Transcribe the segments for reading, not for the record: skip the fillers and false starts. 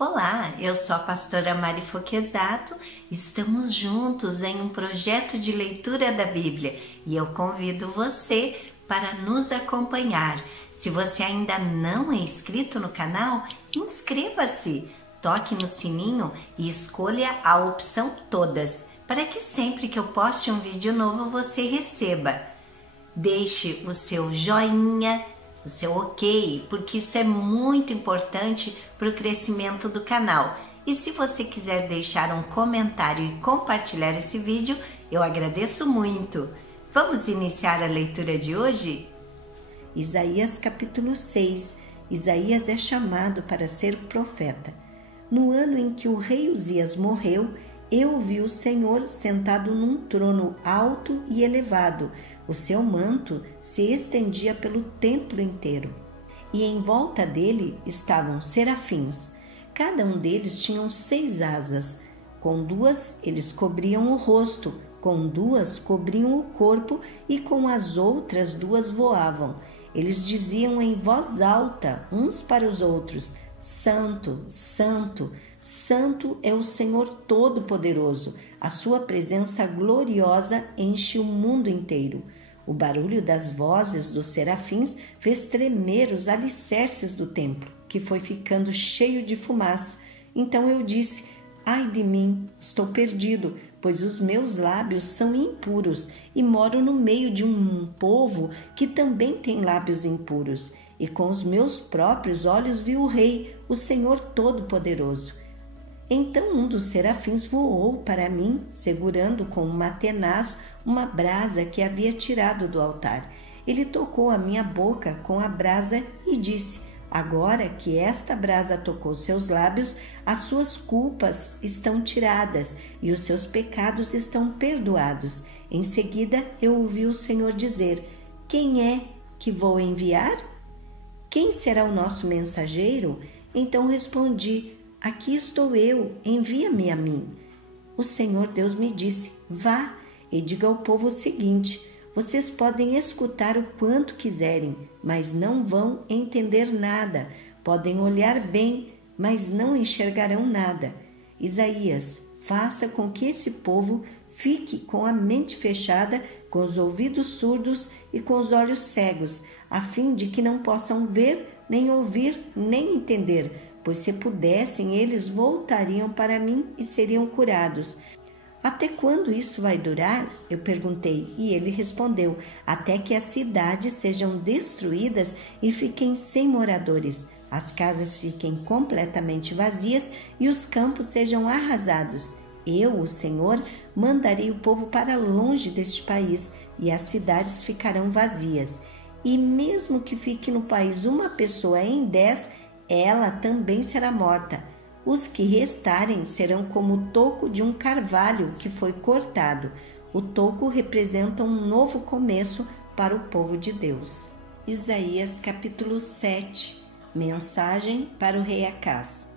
Olá, eu sou a pastora Mari Foquesato, estamos juntos em um projeto de leitura da Bíblia e eu convido você para nos acompanhar. Se você ainda não é inscrito no canal, inscreva-se, toque no sininho e escolha a opção todas, para que sempre que eu poste um vídeo novo você receba. Deixe o seu joinha, o seu ok, porque isso é muito importante para o crescimento do canal. E se você quiser deixar um comentário e compartilhar esse vídeo, eu agradeço muito. Vamos iniciar a leitura de hoje? Isaías capítulo 6. Isaías é chamado para ser profeta. No ano em que o rei Uzias morreu, eu vi o Senhor sentado num trono alto e elevado. O seu manto se estendia pelo templo inteiro. E em volta dele estavam serafins. Cada um deles tinha 6 asas. Com 2 eles cobriam o rosto, com 2 cobriam o corpo e com as outras 2 voavam. Eles diziam em voz alta uns para os outros: Santo, Santo, Santo é o Senhor Todo-Poderoso. A sua presença gloriosa enche o mundo inteiro. O barulho das vozes dos serafins fez tremer os alicerces do templo, que foi ficando cheio de fumaça. Então eu disse: ai de mim, estou perdido, pois os meus lábios são impuros e moro no meio de um povo que também tem lábios impuros. E com os meus próprios olhos vi o Rei, o Senhor Todo-Poderoso. Então um dos serafins voou para mim, segurando com uma tenaz uma brasa que havia tirado do altar. Ele tocou a minha boca com a brasa e disse: agora que esta brasa tocou seus lábios, as suas culpas estão tiradas e os seus pecados estão perdoados. Em seguida eu ouvi o Senhor dizer: quem é que vou enviar? Quem será o nosso mensageiro? Então respondi: aqui estou eu, envia-me a mim. O Senhor Deus me disse: vá e diga ao povo o seguinte: vocês podem escutar o quanto quiserem, mas não vão entender nada. Podem olhar bem, mas não enxergarão nada. Isaías, faça com que esse povo fique com a mente fechada, com os ouvidos surdos e com os olhos cegos, a fim de que não possam ver, nem ouvir, nem entender, pois se pudessem, eles voltariam para mim e seriam curados. Até quando isso vai durar? Eu perguntei, e ele respondeu: até que as cidades sejam destruídas e fiquem sem moradores, as casas fiquem completamente vazias e os campos sejam arrasados. Eu, o Senhor, mandarei o povo para longe deste país e as cidades ficarão vazias. E mesmo que fique no país uma pessoa em 10, ela também será morta. Os que restarem serão como o toco de um carvalho que foi cortado. O toco representa um novo começo para o povo de Deus. Isaías capítulo 7. Mensagem para o rei Acás.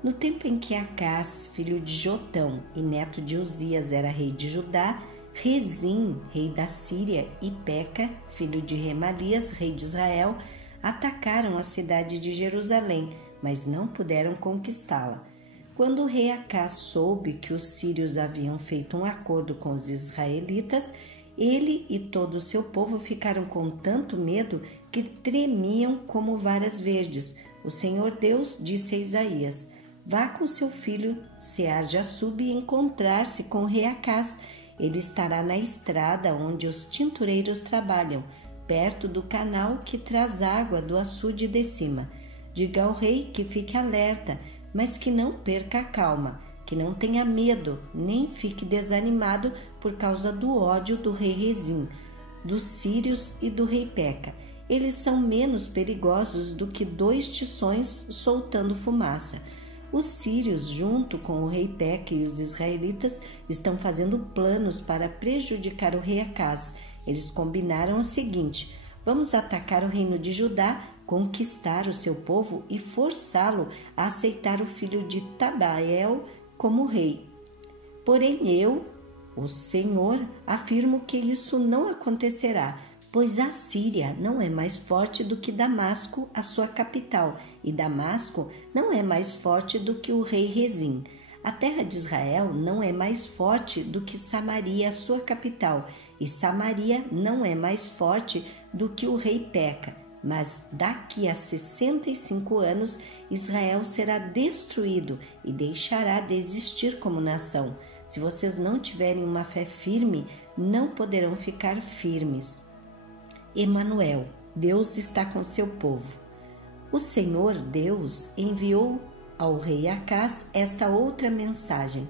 No tempo em que Acás, filho de Jotão e neto de Uzias, era rei de Judá, Rezim, rei da Síria, e Peca, filho de Remalias, rei de Israel, atacaram a cidade de Jerusalém, mas não puderam conquistá-la. Quando o rei Acás soube que os sírios haviam feito um acordo com os israelitas, ele e todo o seu povo ficaram com tanto medo que tremiam como varas verdes. O Senhor Deus disse a Isaías: vá com seu filho Sear-Jasub e encontrar-se com o rei Acás. Ele estará na estrada onde os tintureiros trabalham, perto do canal que traz água do açude de cima. Diga ao rei que fique alerta, mas que não perca a calma, que não tenha medo, nem fique desanimado por causa do ódio do rei Rezim, dos sírios e do rei Peca. Eles são menos perigosos do que 2 tições soltando fumaça. Os sírios, junto com o rei Peca e os israelitas, estão fazendo planos para prejudicar o rei Acás. Eles combinaram o seguinte: vamos atacar o reino de Judá, conquistar o seu povo e forçá-lo a aceitar o filho de Tabael como rei. Porém eu, o Senhor, afirmo que isso não acontecerá, Pois a Síria não é mais forte do que Damasco, a sua capital, e Damasco não é mais forte do que o rei Rezim. A terra de Israel não é mais forte do que Samaria, a sua capital, e Samaria não é mais forte do que o rei Peca. Mas daqui a 65 anos Israel será destruído e deixará de existir como nação. Se vocês não tiverem uma fé firme, não poderão ficar firmes. Emanuel, Deus está com seu povo. O Senhor Deus enviou ao rei Acaz esta outra mensagem: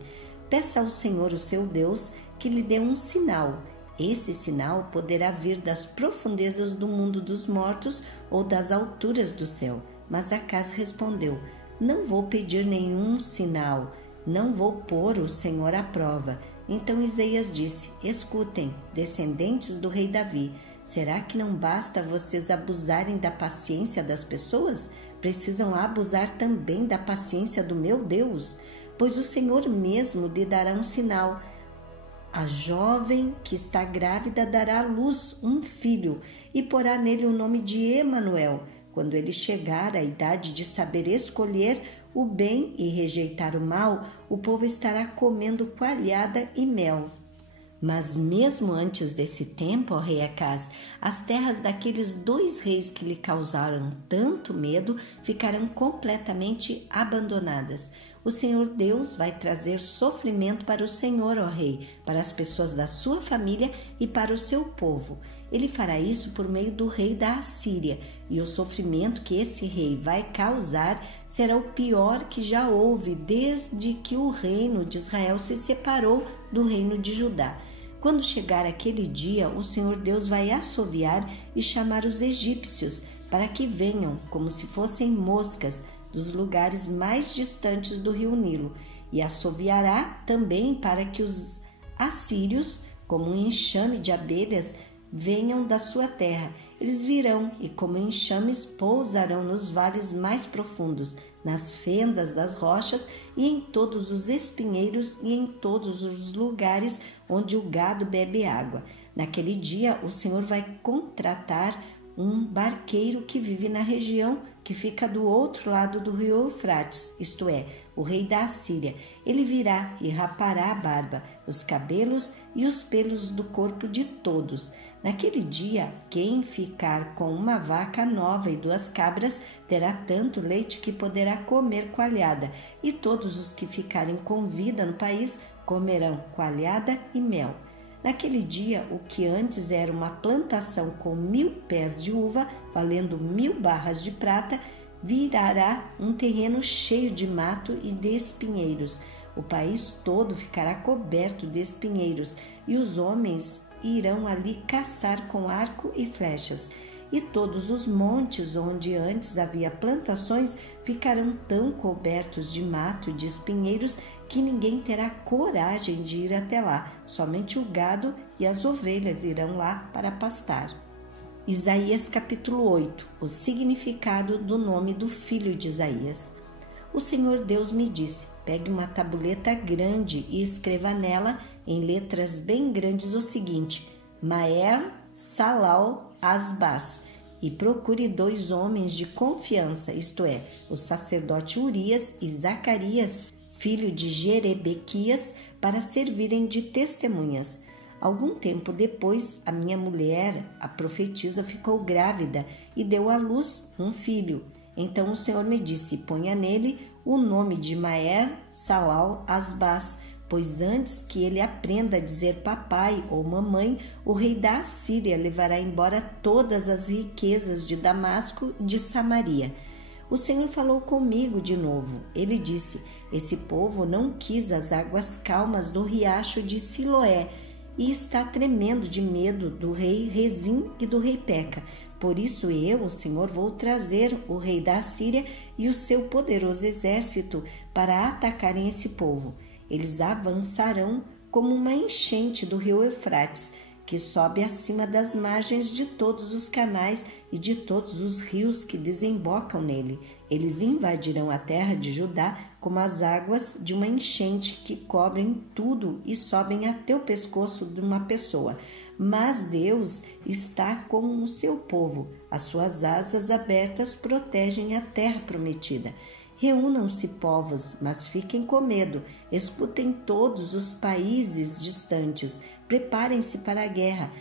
peça ao Senhor, o seu Deus, que lhe dê um sinal. Esse sinal poderá vir das profundezas do mundo dos mortos ou das alturas do céu. Mas Acaz respondeu: não vou pedir nenhum sinal, não vou pôr o Senhor à prova. Então Isaías disse: escutem, descendentes do rei Davi, será que não basta vocês abusarem da paciência das pessoas? Precisam abusar também da paciência do meu Deus? Pois o Senhor mesmo lhe dará um sinal. A jovem que está grávida dará à luz um filho e porá nele o nome de Emanuel. Quando ele chegar à idade de saber escolher o bem e rejeitar o mal, o povo estará comendo coalhada e mel. Mas mesmo antes desse tempo, ó rei Acaz, as terras daqueles 2 reis que lhe causaram tanto medo ficarão completamente abandonadas. O Senhor Deus vai trazer sofrimento para o Senhor, ó rei, para as pessoas da sua família e para o seu povo. Ele fará isso por meio do rei da Assíria, e o sofrimento que esse rei vai causar será o pior que já houve desde que o reino de Israel se separou do reino de Judá. Quando chegar aquele dia, o Senhor Deus vai assoviar e chamar os egípcios para que venham, como se fossem moscas, dos lugares mais distantes do rio Nilo, e assoviará também para que os assírios, como um enxame de abelhas, venham da sua terra. Eles virão e, como enxames, pousarão nos vales mais profundos, nas fendas das rochas e em todos os espinheiros e em todos os lugares onde o gado bebe água. Naquele dia, o Senhor vai contratar um barqueiro que vive na região que fica do outro lado do rio Eufrates, isto é, o rei da Assíria. Ele virá e rapará a barba, os cabelos e os pelos do corpo de todos. Naquele dia, quem ficar com uma vaca nova e 2 cabras terá tanto leite que poderá comer coalhada, e todos os que ficarem com vida no país comerão coalhada e mel. Naquele dia, o que antes era uma plantação com 1000 pés de uva, valendo 1000 barras de prata, virará um terreno cheio de mato e de espinheiros. O país todo ficará coberto de espinheiros, e os homens irão ali caçar com arco e flechas. E todos os montes onde antes havia plantações ficarão tão cobertos de mato e de espinheiros que ninguém terá coragem de ir até lá. Somente o gado e as ovelhas irão lá para pastar. Isaías capítulo 8. O significado do nome do filho de Isaías. O Senhor Deus me disse: pegue uma tabuleta grande e escreva nela, em letras bem grandes, o seguinte: Maer Salal Asbaz, e procure 2 homens de confiança, isto é, o sacerdote Urias e Zacarias, filho de Jerebequias, para servirem de testemunhas. Algum tempo depois, a minha mulher, a profetisa, ficou grávida e deu à luz um filho. Então o Senhor me disse: ponha nele o nome de Maer Salal Asbaz, pois antes que ele aprenda a dizer papai ou mamãe, o rei da Assíria levará embora todas as riquezas de Damasco e de Samaria. O Senhor falou comigo de novo. Ele disse: esse povo não quis as águas calmas do riacho de Siloé e está tremendo de medo do rei Rezim e do rei Peca. Por isso eu, o Senhor, vou trazer o rei da Assíria e o seu poderoso exército para atacarem esse povo. Eles avançarão como uma enchente do rio Eufrates, que sobe acima das margens de todos os canais e de todos os rios que desembocam nele. Eles invadirão a terra de Judá como as águas de uma enchente que cobrem tudo e sobem até o pescoço de uma pessoa. Mas Deus está com o seu povo. As suas asas abertas protegem a terra prometida. Reúnam-se, povos, mas fiquem com medo. Escutem todos os países distantes. Preparem-se para a guerra,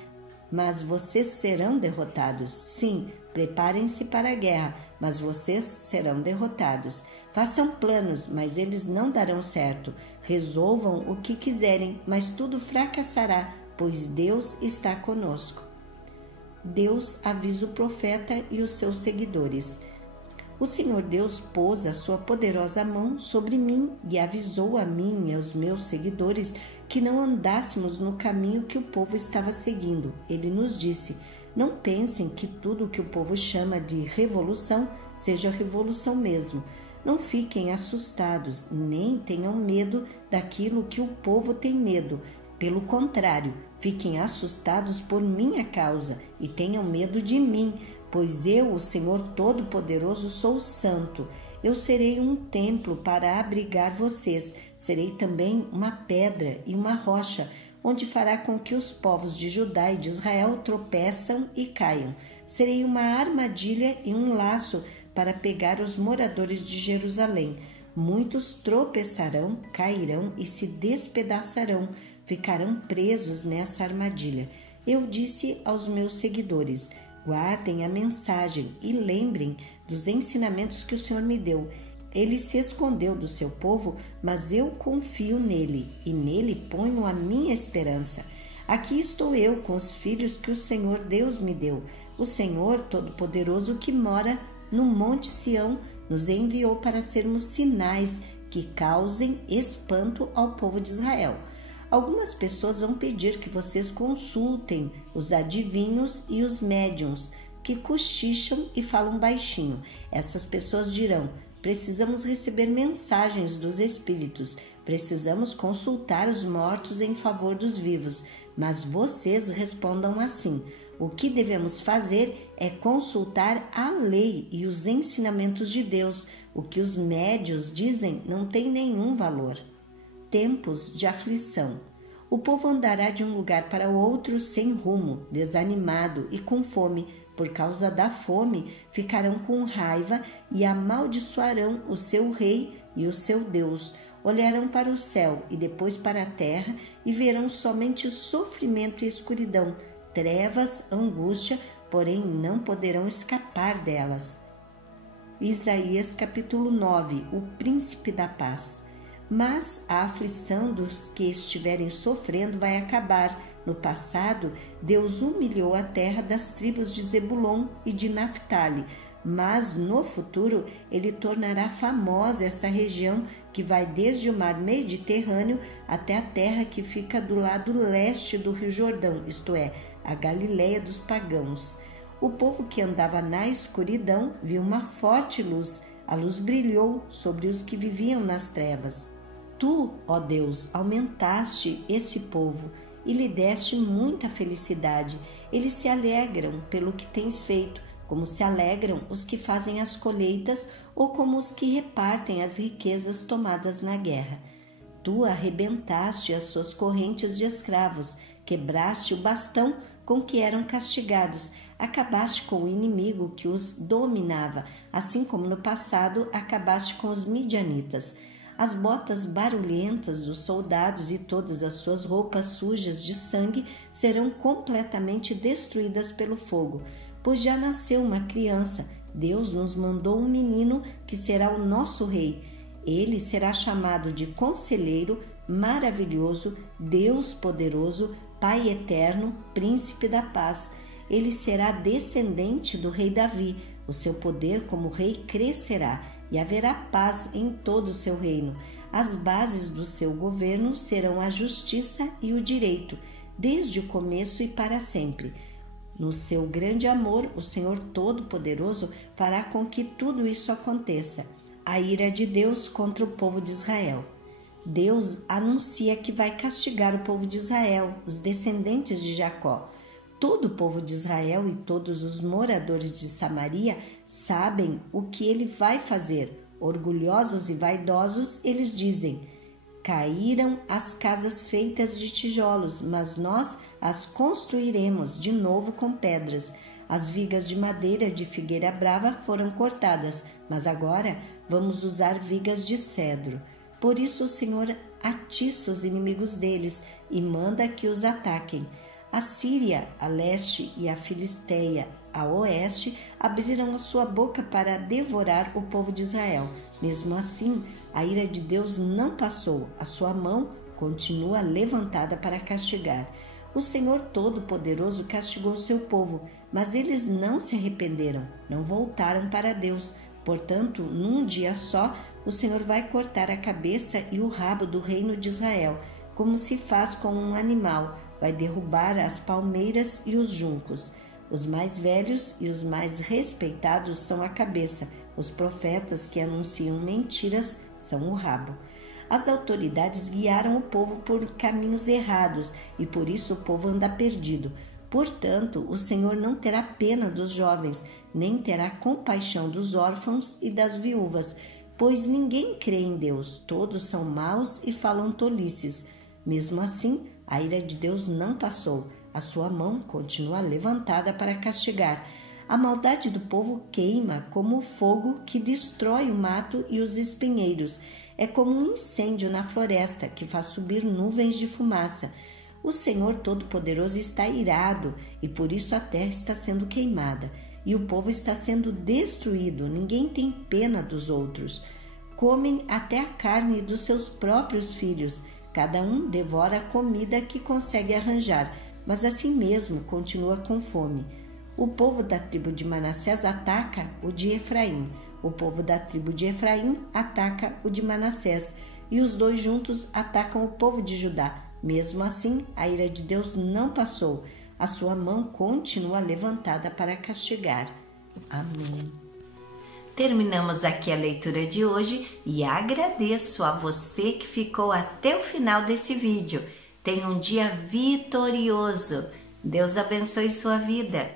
mas vocês serão derrotados. Sim, preparem-se para a guerra, mas vocês serão derrotados. Façam planos, mas eles não darão certo. Resolvam o que quiserem, mas tudo fracassará, pois Deus está conosco. Deus avisa o profeta e os seus seguidores. O Senhor Deus pôs a sua poderosa mão sobre mim e avisou a mim e aos meus seguidores que não andássemos no caminho que o povo estava seguindo. Ele nos disse: não pensem que tudo o que o povo chama de revolução seja revolução mesmo. Não fiquem assustados, nem tenham medo daquilo que o povo tem medo. Pelo contrário, fiquem assustados por minha causa e tenham medo de mim, pois eu, o Senhor Todo-Poderoso, sou santo. Eu serei um templo para abrigar vocês. Serei também uma pedra e uma rocha, onde fará com que os povos de Judá e de Israel tropeçam e caiam. Serei uma armadilha e um laço para pegar os moradores de Jerusalém. Muitos tropeçarão, cairão e se despedaçarão, ficarão presos nessa armadilha. Eu disse aos meus seguidores: guardem a mensagem e lembrem dos ensinamentos que o Senhor me deu. Ele se escondeu do seu povo, mas eu confio nele e nele ponho a minha esperança. Aqui estou eu com os filhos que o Senhor Deus me deu. O Senhor Todo-Poderoso que mora no Monte Sião nos enviou para sermos sinais que causem espanto ao povo de Israel. Algumas pessoas vão pedir que vocês consultem os adivinhos e os médiuns que cochicham e falam baixinho. Essas pessoas dirão: precisamos receber mensagens dos espíritos, precisamos consultar os mortos em favor dos vivos. Mas vocês respondam assim: o que devemos fazer é consultar a lei e os ensinamentos de Deus. O que os médiuns dizem não tem nenhum valor. Tempos de aflição. O povo andará de um lugar para outro sem rumo, desanimado e com fome. Por causa da fome, ficarão com raiva e amaldiçoarão o seu rei e o seu Deus. Olharão para o céu e depois para a terra e verão somente sofrimento e escuridão, trevas, angústia, porém não poderão escapar delas. Isaías capítulo 9. O príncipe da paz. Mas a aflição dos que estiverem sofrendo vai acabar. No passado, Deus humilhou a terra das tribos de Zebulon e de Naftali, mas no futuro Ele tornará famosa essa região que vai desde o mar Mediterrâneo até a terra que fica do lado leste do Rio Jordão, isto é, a Galileia dos pagãos. O povo que andava na escuridão viu uma forte luz. A luz brilhou sobre os que viviam nas trevas. Tu, ó Deus, aumentaste esse povo e lhe deste muita felicidade. Eles se alegram pelo que tens feito, como se alegram os que fazem as colheitas ou como os que repartem as riquezas tomadas na guerra. Tu arrebentaste as suas correntes de escravos, quebraste o bastão com que eram castigados, acabaste com o inimigo que os dominava, assim como no passado acabaste com os midianitas. As botas barulhentas dos soldados e todas as suas roupas sujas de sangue serão completamente destruídas pelo fogo, pois já nasceu uma criança. Deus nos mandou um menino que será o nosso rei. Ele será chamado de Conselheiro, Maravilhoso, Deus Poderoso, Pai Eterno, Príncipe da Paz. Ele será descendente do rei Davi. O seu poder como rei crescerá e haverá paz em todo o seu reino. As bases do seu governo serão a justiça e o direito, desde o começo e para sempre. No seu grande amor, o Senhor Todo-Poderoso fará com que tudo isso aconteça. A ira de Deus contra o povo de Israel. Deus anuncia que vai castigar o povo de Israel, os descendentes de Jacó. Todo o povo de Israel e todos os moradores de Samaria sabem o que ele vai fazer. Orgulhosos e vaidosos, eles dizem: caíram as casas feitas de tijolos, mas nós as construiremos de novo com pedras. As vigas de madeira de figueira brava foram cortadas, mas agora vamos usar vigas de cedro. Por isso o Senhor atiça os inimigos deles e manda que os ataquem. A Síria, a leste, e a Filisteia, a oeste, abriram a sua boca para devorar o povo de Israel. Mesmo assim, a ira de Deus não passou, a sua mão continua levantada para castigar. O Senhor Todo-Poderoso castigou o seu povo, mas eles não se arrependeram, não voltaram para Deus. Portanto, num dia só, o Senhor vai cortar a cabeça e o rabo do reino de Israel, como se faz com um animal. Vai derrubar as palmeiras e os juncos. Os mais velhos e os mais respeitados são a cabeça. Os profetas que anunciam mentiras são o rabo. As autoridades guiaram o povo por caminhos errados e por isso o povo anda perdido. Portanto, o Senhor não terá pena dos jovens, nem terá compaixão dos órfãos e das viúvas, pois ninguém crê em Deus, todos são maus e falam tolices. Mesmo assim, a ira de Deus não passou, a sua mão continua levantada para castigar. A maldade do povo queima como o fogo que destrói o mato e os espinheiros. É como um incêndio na floresta que faz subir nuvens de fumaça. O Senhor Todo-Poderoso está irado e por isso a terra está sendo queimada e o povo está sendo destruído. Ninguém tem pena dos outros. Comem até a carne dos seus próprios filhos. Cada um devora a comida que consegue arranjar, mas assim mesmo continua com fome. O povo da tribo de Manassés ataca o de Efraim. O povo da tribo de Efraim ataca o de Manassés. E os dois juntos atacam o povo de Judá. Mesmo assim, a ira de Deus não passou. A sua mão continua levantada para castigar. Amém. Terminamos aqui a leitura de hoje e agradeço a você que ficou até o final desse vídeo. Tenha um dia vitorioso. Deus abençoe sua vida.